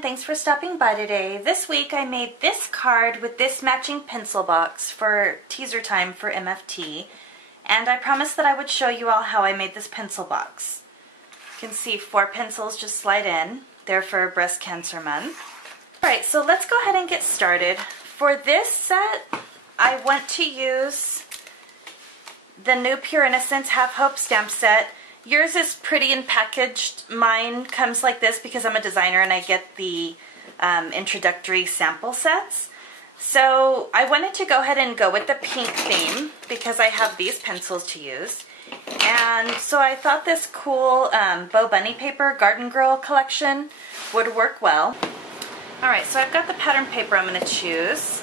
everyone, thanks for stopping by today. This week I made this card with this matching pencil box for teaser time for MFT, and I promised that I would show you all how I made this pencil box. You can see 4 pencils just slide in. They're for Breast Cancer Month. Alright, so let's go ahead and get started. For this set, I want to use the new Pure Innocence Half Hope stamp set. Yours is pretty and packaged. Mine comes like this because I'm a designer and I get the introductory sample sets. So I wanted to go ahead and go with the pink theme because I have these pencils to use. And so I thought this cool Bo Bunny paper Garden Girl collection would work well. Alright, so I've got the pattern paper I'm going to choose.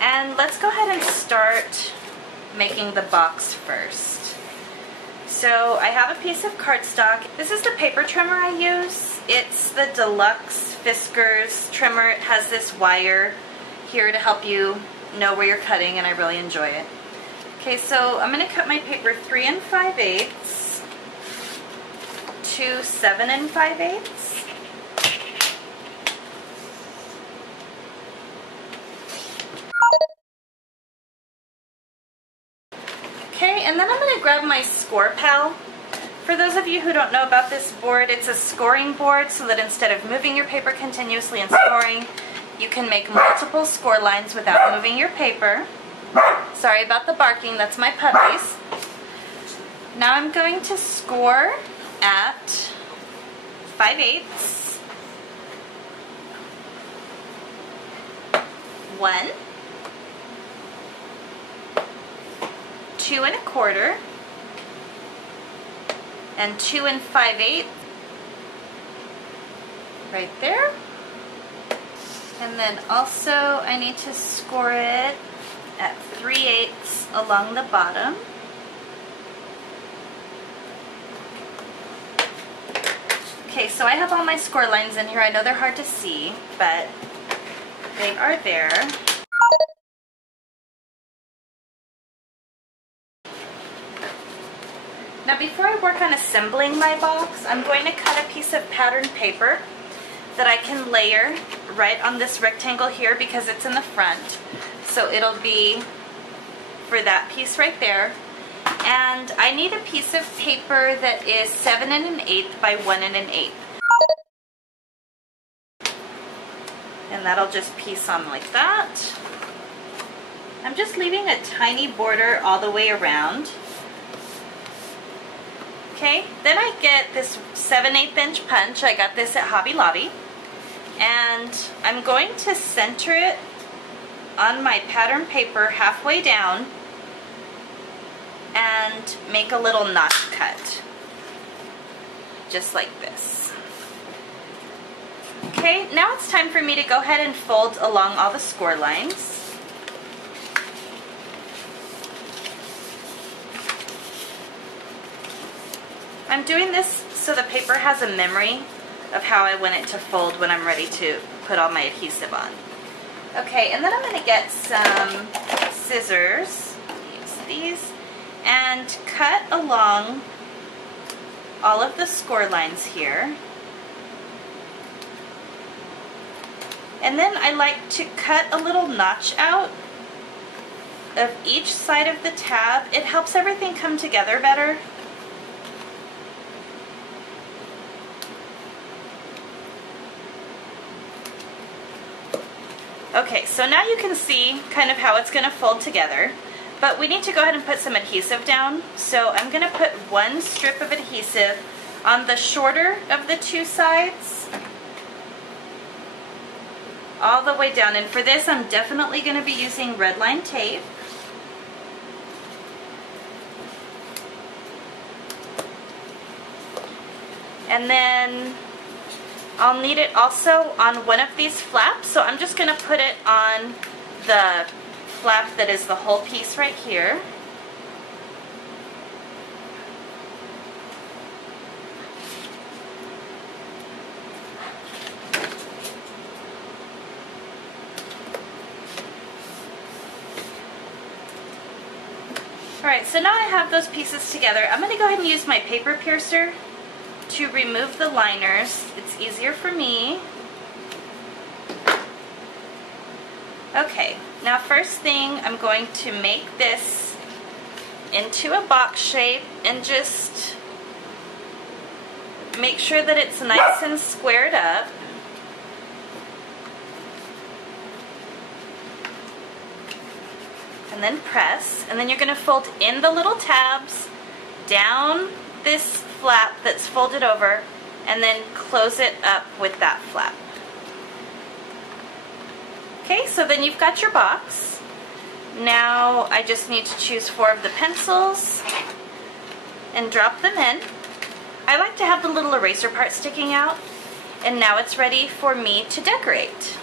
And let's go ahead and start making the box first. So I have a piece of cardstock. This is the paper trimmer I use. It's the Deluxe Fiskars trimmer. It has this wire here to help you know where you're cutting, and I really enjoy it. Okay, so I'm going to cut my paper 3 5/8 to 7 5/8. Okay, and then I'm going to grab my Score Pal. For those of you who don't know about this board, it's a scoring board so that instead of moving your paper continuously and scoring, you can make multiple score lines without moving your paper. Sorry about the barking, that's my puppies. Now I'm going to score at 5/8, 1, 2 1/4, and 2 5/8 right there. And then also I need to score it at 3/8 along the bottom. Okay, so I have all my score lines in here. I know they're hard to see, but they are there. Now before I work on assembling my box, I'm going to cut a piece of pattern paper that I can layer right on this rectangle here because it's in the front. So it'll be for that piece right there. And I need a piece of paper that is 7 1/8 by 1 1/8. And that'll just piece on like that. I'm just leaving a tiny border all the way around. Okay, then I get this 7/8 inch punch. I got this at Hobby Lobby. And I'm going to center it on my pattern paper halfway down and make a little notch cut. Just like this. Okay, now it's time for me to go ahead and fold along all the score lines. I'm doing this so the paper has a memory of how I want it to fold when I'm ready to put all my adhesive on. Okay, and then I'm going to get some scissors, use these, and cut along all of the score lines here. And then I like to cut a little notch out of each side of the tab. It helps everything come together better. Okay, so now you can see kind of how it's going to fold together, but we need to go ahead and put some adhesive down. So I'm going to put 1 strip of adhesive on the shorter of the 2 sides, all the way down. And for this, I'm definitely going to be using red line tape. And then I'll need it also on one of these flaps, so I'm just going to put it on the flap that is the whole piece right here. Alright, so now I have those pieces together. I'm going to go ahead and use my paper piercer to remove the liners. It's easier for me. Okay, now first thing I'm going to make this into a box shape and just make sure that it's nice and squared up. And then press, and then you're going to fold in the little tabs down this flap that's folded over, and then close it up with that flap. Okay, so then you've got your box. Now I just need to choose 4 of the pencils and drop them in. I like to have the little eraser part sticking out, and now it's ready for me to decorate.